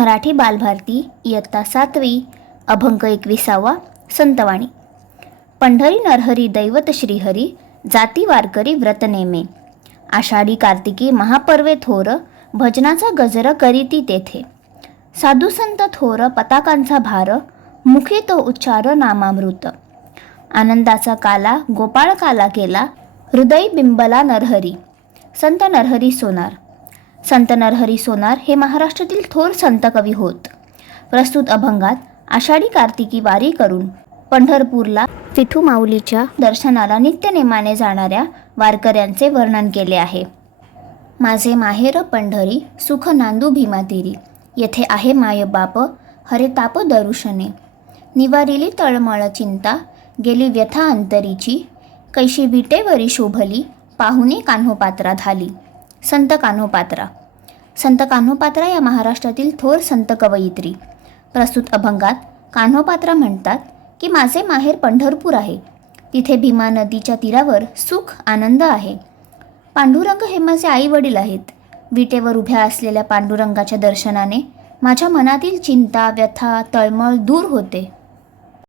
मराठी बालभारती इयत्ता 7वी अभंग 21वा संतवाणी. पंढरी नरहरी दैवत श्रीहरी जाती वारकरी व्रत नेमे. आषाढी कार्तिकी महापर्वे थोर भजनाचा गजर करीती तेथे. साधू संत थोर पताकांचा भार मुखी तो उच्चार नामामृत. आनंदाचा काला गोपाळ काला केला हृदय बिंबला नरहरी. संत नरहरी सोनार. संत नरहरी सोनार हे महाराष्ट्रातील थोर संत कवी होत. प्रस्तुत अभंगात आषाढी कार्तिकी वारी करून पंढरपूरला विठू माऊलीच्या दर्शनाला नित्यनेमाने जाणाऱ्या वारकऱ्यांचे वर्णन केले आहे. माझे माहेर पंढरी सुख नांदू भीमातीरी. येथे आहे माय बाप हरे ताप दरुशने. निवारिली तळमळ चिंता गेली व्यथा अंतरीची. कैशी विटेवरी शोभली पाहुणे कान्होपात्रा झाली. संत कान्होपात्रा. संत कान्होपात्रा या महाराष्ट्रातील थोर संत कवयित्री. प्रस्तुत अभंगात कान्होपात्रा म्हणतात की माझे माहेर पंढरपूर आहे. तिथे भीमा नदीच्या तीरावर सुख आनंद आहे. पांडुरंग हे माझे आई वडील आहेत. विटेवर उभ्या असलेल्या पांडुरंगाच्या दर्शनाने माझ्या मनातील चिंता व्यथा तळमळ दूर होते.